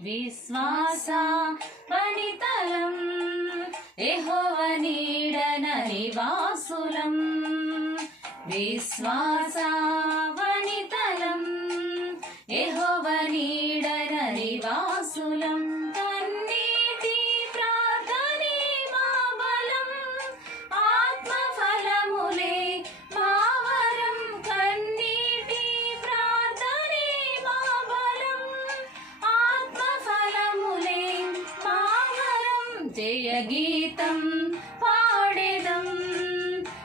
విశ్వాస పనితలం ఎహోవ నీడన నివాసులం. విశ్వాస వనితలం ఎహోవ నీడన నివాసులం. విజయ గీతం పాడేదం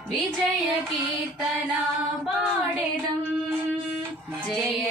విజయ కీర్తన పాడేదం. జయ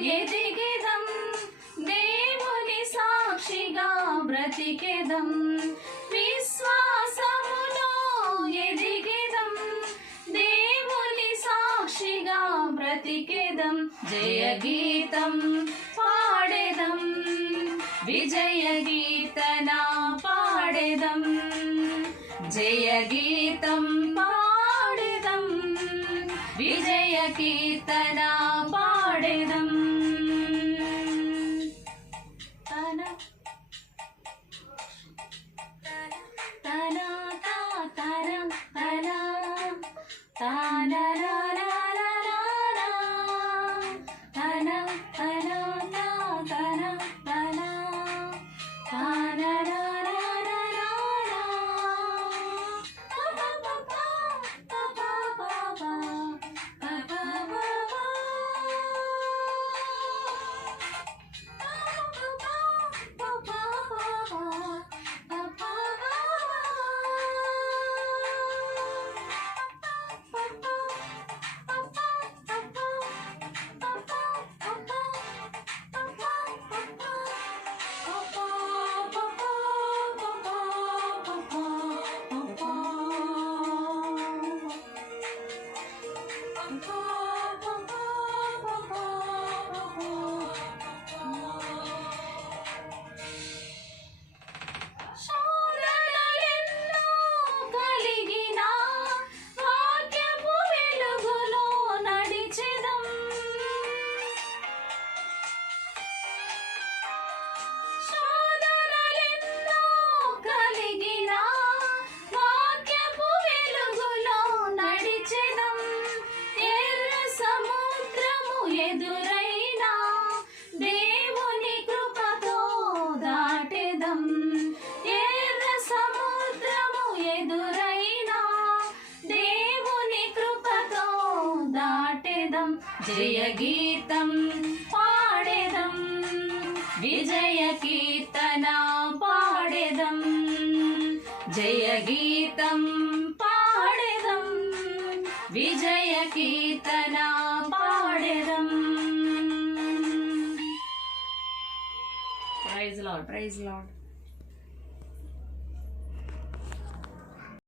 ఎదిగెదం. దేవుని సాక్షిగా బ్రతికెదం. విశ్వాసములో ఎదిగెదం. దేవుని సాక్షిగా బ్రతికెదం. జయ గీతం పాడెదం. విజయ గీతన పాడెదం. జయ గీతం పాడెదం. విజయ కీర్తన na na na I'm జయ గీతం పాడెదం విజయ కీర్తన పాడెదం జయ గీతం పాడెదం విజయ కీర్తన పాడెదం. Praise lord praise lord